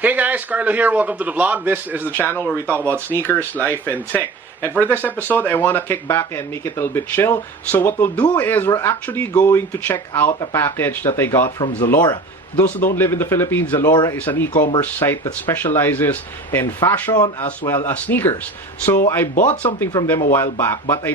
Hey guys, Carlo here. Welcome to the vlog. This is the channel where we talk about sneakers, life, and tech. And for this episode, I want to kick back and make it a little bit chill. So what we'll do is we're actually going to check out a package that I got from Zalora. Those who don't live in the Philippines, Zalora is an e-commerce site that specializes in fashion as well as sneakers. So I bought something from them a while back, but I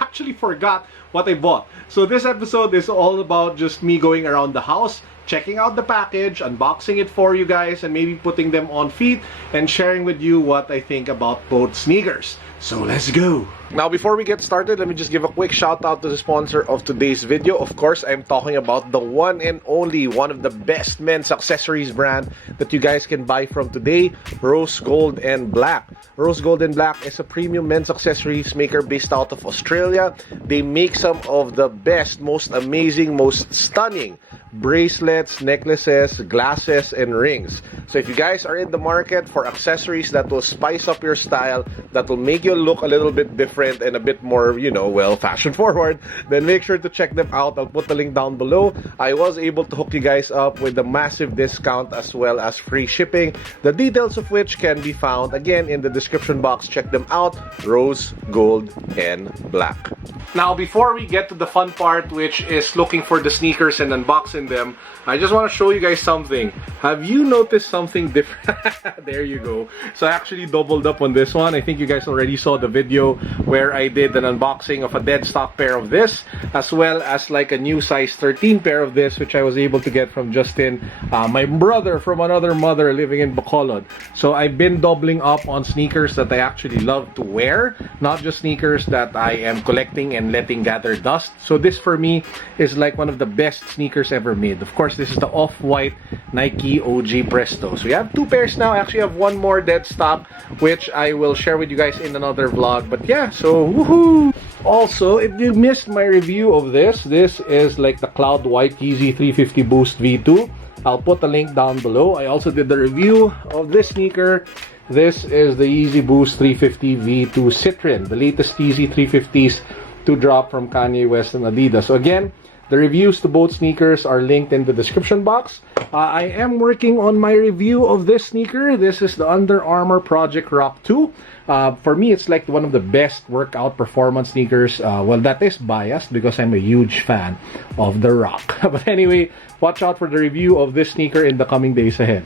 actually forgot what I bought. So this episode is all about just me going around the house, checking out the package, unboxing it for you guys, and maybe putting them on feet and sharing with you what I think about both sneakers. So let's go! Now before we get started, let me just give a quick shout out to the sponsor of today's video. Of course, I'm talking about the one and only, one of the best men's accessories brand that you guys can buy from today, Rose Gold and Black. Rose Gold and Black is a premium men's accessories maker based out of Australia. They make some of the best, most amazing, most stunning bracelets, necklaces, glasses, and rings. So if you guys are in the market for accessories that will spice up your style, that will make you look a little bit different and a bit more, you know, well, fashion forward, then make sure to check them out. I'll put the link down below. I was able to hook you guys up with a massive discount as well as free shipping, the details of which can be found again in the description box. Check them out, Rose Gold and Black. Now before we get to the fun part, which is looking for the sneakers and unboxing them, I just want to show you guys something. Have you noticed something different? There you go. So I actually doubled up on this one. I think you guys already saw the video where I did an unboxing of a dead stock pair of this, as well as like a new size 13 pair of this, which I was able to get from Justin, my brother from another mother living in Bacolod. So I've been doubling up on sneakers that I actually love to wear, not just sneakers that I am collecting and letting gather dust. So this for me is like one of the best sneakers ever made. Of course, this is the off-white Nike OG Presto. So we have two pairs now. I actually have one more dead stock, which I will share with you guys in another vlog. But yeah, so woohoo! Also, if you missed my review of this is like the Cloud White Yeezy 350 Boost V2. I'll put the link down below. I also did the review of this sneaker. This is the Yeezy Boost 350 V2 Citrin, the latest Yeezy 350s to drop from Kanye West and Adidas. So again, the reviews to both sneakers are linked in the description box. I am working on my review of this sneaker. This is the Under Armour Project Rock 2. For me, it's like one of the best workout performance sneakers. Well, that is biased because I'm a huge fan of the Rock. But anyway, watch out for the review of this sneaker in the coming days ahead.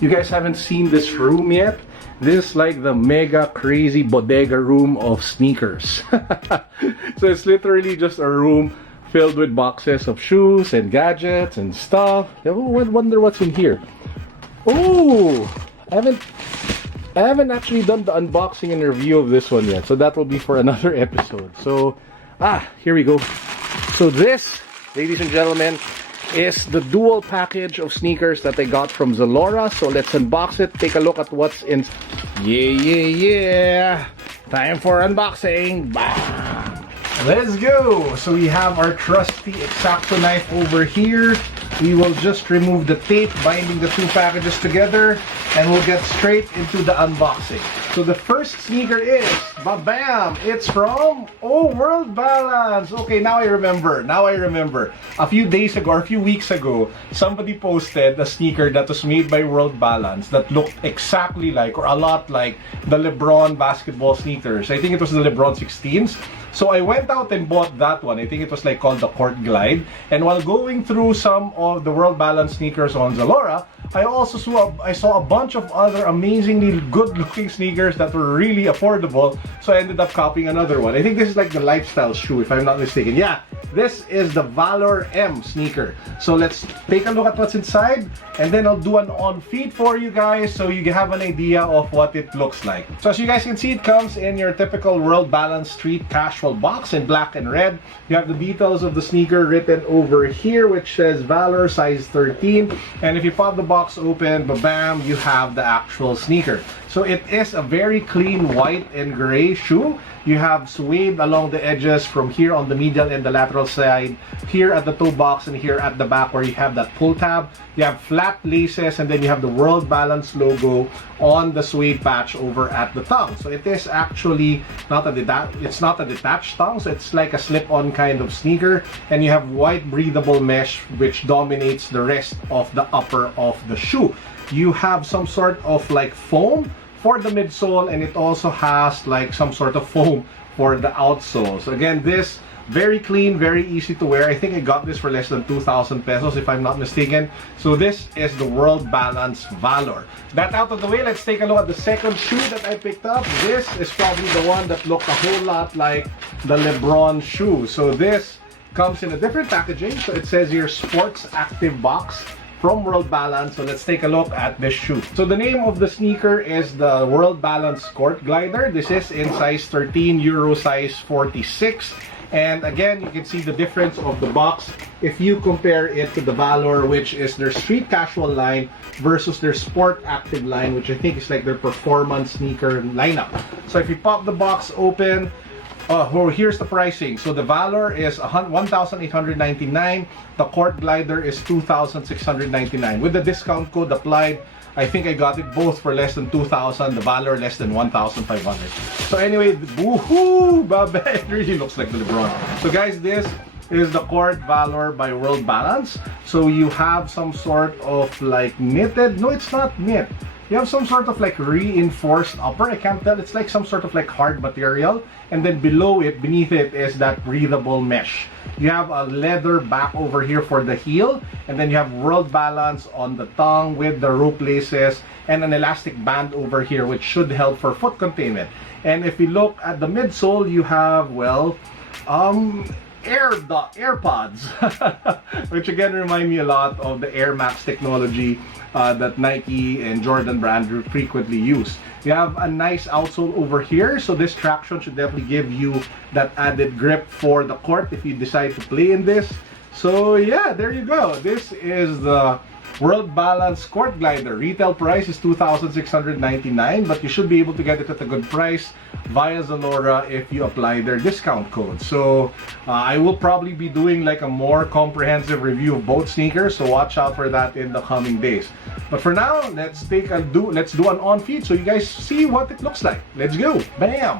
You guys haven't seen this room yet? This is like the mega crazy bodega room of sneakers. So it's literally just a room filled with boxes of shoes and gadgets and stuff. I wonder what's in here. Oh, I haven't actually done the unboxing and review of this one yet, so that will be for another episode. So here we go. So this, ladies and gentlemen, is the dual package of sneakers that I got from Zalora. So let's unbox it, take a look at what's in. Yeah, time for unboxing. Bam. Let's go! So we have our trusty X-Acto knife over here. We will just remove the tape binding the two packages together, and we'll get straight into the unboxing. So the first sneaker is, ba-bam! It's from, World Balance! Okay, now I remember. A few days ago, or a few weeks ago, somebody posted a sneaker that was made by World Balance that looked exactly like, or a lot like, the LeBron basketball sneakers. I think it was the LeBron 16s. So I went out and bought that one. I think it was like called the Court Glide. And while going through some of the World Balance sneakers on Zalora, I also saw a bunch of other amazingly good-looking sneakers that were really affordable. So I ended up copying another one. I think this is like the lifestyle shoe, if I'm not mistaken. Yeah, this is the Valor M sneaker. So let's take a look at what's inside, and then I'll do an on-feet for you guys so you have an idea of what it looks like. So as you guys can see, it comes in your typical World Balance street casual box in black and red. You have the details of the sneaker written over here, which says Valor size 13. And if you pop the box open, bam, you have the actual sneaker. So it is a very clean white and gray shoe. You have suede along the edges from here on the medial and the lateral neutral side, here at the toe box, and here at the back where you have that pull tab. You have flat laces, and then you have the World Balance logo on the suede patch over at the tongue. So it is actually not a detached tongue, so it's like a slip-on kind of sneaker, and you have white breathable mesh which dominates the rest of the upper of the shoe. You have some sort of like foam for the midsole, and it also has like some sort of foam for the outsole. So again, this very clean, very easy to wear. I think I got this for less than 2,000 pesos if I'm not mistaken. So this is the World Balance Valor. That out of the way, let's take a look at the second shoe that I picked up. This is probably the one that looked a whole lot like the LeBron shoe. So this comes in a different packaging. So it says here Sports Active Box from World Balance. So let's take a look at this shoe. So the name of the sneaker is the World Balance Court Glider. This is in size 13, Euro size 46. And again, you can see the difference of the box if you compare it to the Valor, which is their street casual line, versus their sport active line, which I think is like their performance sneaker lineup. So if you pop the box open, here's the pricing. So the Valor is 1,899. The Court Glider is 2,699. With the discount code applied, I think I got it both for less than 2,000. The Valor less than 1,500. So anyway, woohoo, babe, it really looks like the LeBron. So guys, this is the Court Valor by World Balance. So you have some sort of like knitted. No, it's not knit. You have some sort of like reinforced upper. I can't tell. It's like some sort of like hard material. And then below it, beneath it, is that breathable mesh. You have a leather back over here for the heel. And then you have World Balance on the tongue with the rope laces and an elastic band over here, which should help for foot containment. And if you look at the midsole, you have, well, AirPods, which again remind me a lot of the Air Max technology that Nike and Jordan brand frequently use. You have a nice outsole over here, so this traction should definitely give you that added grip for the court if you decide to play in this. So yeah, there you go. This is the World Balance Court Glider. Retail price is 2,699, but you should be able to get it at a good price via Zalora if you apply their discount code. So I will probably be doing like a more comprehensive review of both sneakers, so watch out for that in the coming days. But for now, let's do an on feed so you guys see what it looks like. Let's go. Bam.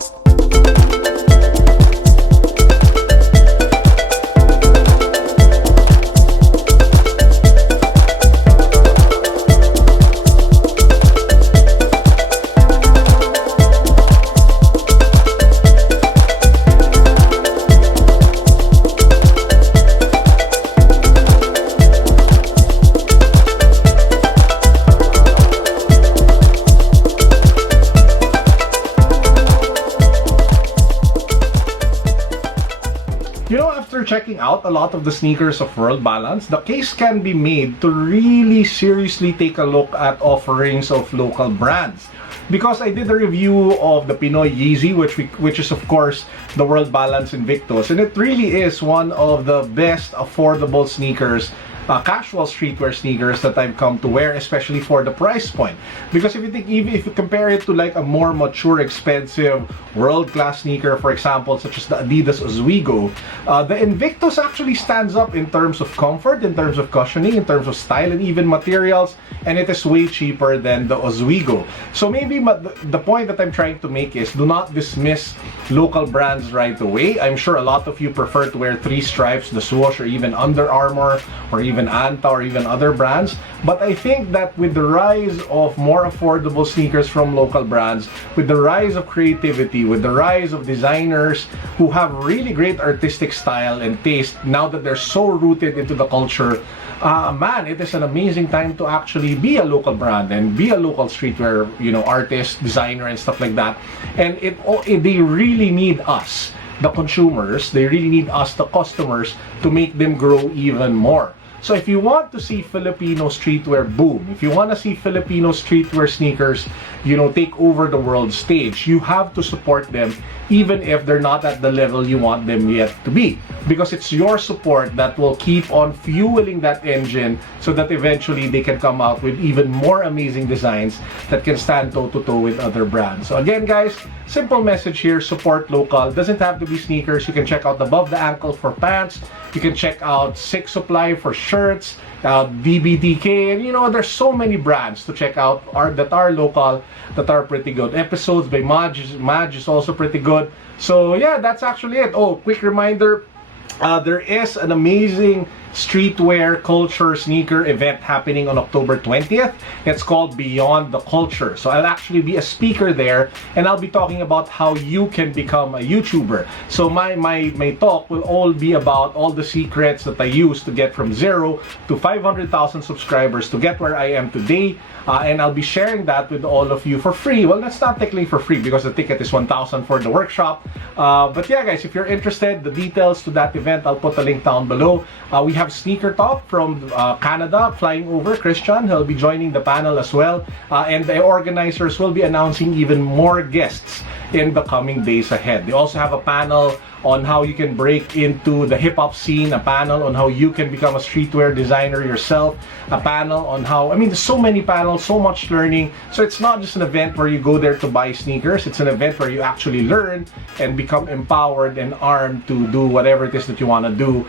You know, after checking out a lot of the sneakers of World Balance, the case can be made to really seriously take a look at offerings of local brands. Because I did a review of the Pinoy Yeezy, which is of course the World Balance Invictus, and it really is one of the best affordable sneakers, casual streetwear sneakers that I've come to wear, especially for the price point. Because if you think, even if you compare it to like a more mature, expensive, world-class sneaker, for example, such as the Adidas Oswego, the Invictus actually stands up in terms of comfort, in terms of cushioning, in terms of style, and even materials, and it is way cheaper than the Oswego. So maybe the point that I'm trying to make is, do not dismiss local brands right away. I'm sure a lot of you prefer to wear Three Stripes, the Swoosh, or even Under Armour, or even Anta, or even other brands. But I think that with the rise of more affordable sneakers from local brands, with the rise of creativity, with the rise of designers who have really great artistic style and taste, now that they're so rooted into the culture, man, it is an amazing time to actually be a local brand and be a local streetwear, you know, artist, designer, and stuff like that. And they really need us, the consumers, they really need us, the customers, to make them grow even more. So if you want to see Filipino streetwear boom, if you want to see Filipino streetwear sneakers, take over the world stage, you have to support them even if they're not at the level you want them yet to be. Because it's your support that will keep on fueling that engine so that eventually they can come out with even more amazing designs that can stand toe-to-toe with other brands. So again guys, simple message here, support local. Doesn't have to be sneakers. You can check out Above the Ankle for pants. You can check out Six Supply for shirts, DBDK, and there's so many brands to check out that are local, that are pretty good. Episodes by Madge is also pretty good. So yeah, that's actually it. Oh, quick reminder, there is an amazing streetwear culture sneaker event happening on October 20th. It's called Beyond the Culture. So I'll actually be a speaker there, and I'll be talking about how you can become a YouTuber. So my talk will all be about all the secrets that I used to get from 0 to 500,000 subscribers to get where I am today. And I'll be sharing that with all of you for free. Well, that's not technically for free because the ticket is 1,000 for the workshop. But yeah, guys, if you're interested, the details to that event, I'll put a link down below. We have Sneaker Talk from Canada flying over. Christian, he'll be joining the panel as well. And the organizers will be announcing even more guests in the coming days ahead. They also have a panel on how you can break into the hip-hop scene, a panel on how you can become a streetwear designer yourself, a panel on how, there's so many panels, so much learning. So it's not just an event where you go there to buy sneakers. It's an event where you actually learn and become empowered and armed to do whatever it is that you want to do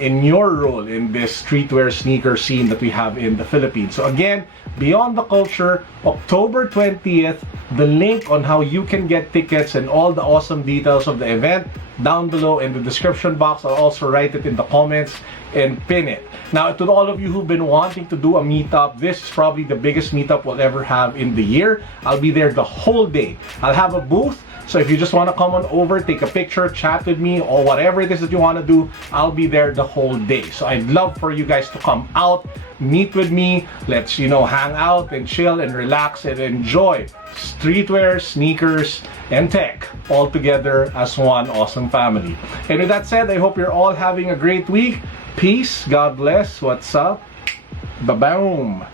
in your role in this streetwear sneaker scene that we have in the Philippines. So again, Beyond the Culture, October 20th, the link on how you can get tickets and all the awesome details of the event down below in the description box. I'll also write it in the comments and pin it. Now, to all of you who've been wanting to do a meetup, this is probably the biggest meetup we'll ever have in the year. I'll be there the whole day. I'll have a booth. So if you just want to come on over, take a picture, chat with me, or whatever it is that you want to do, I'll be there the whole day. So I'd love for you guys to come out, meet with me. Let's, hang out and chill and relax and enjoy streetwear, sneakers, and tech all together as one awesome family. And with that said, I hope you're all having a great week. Peace. God bless. What's up? Ba-boom.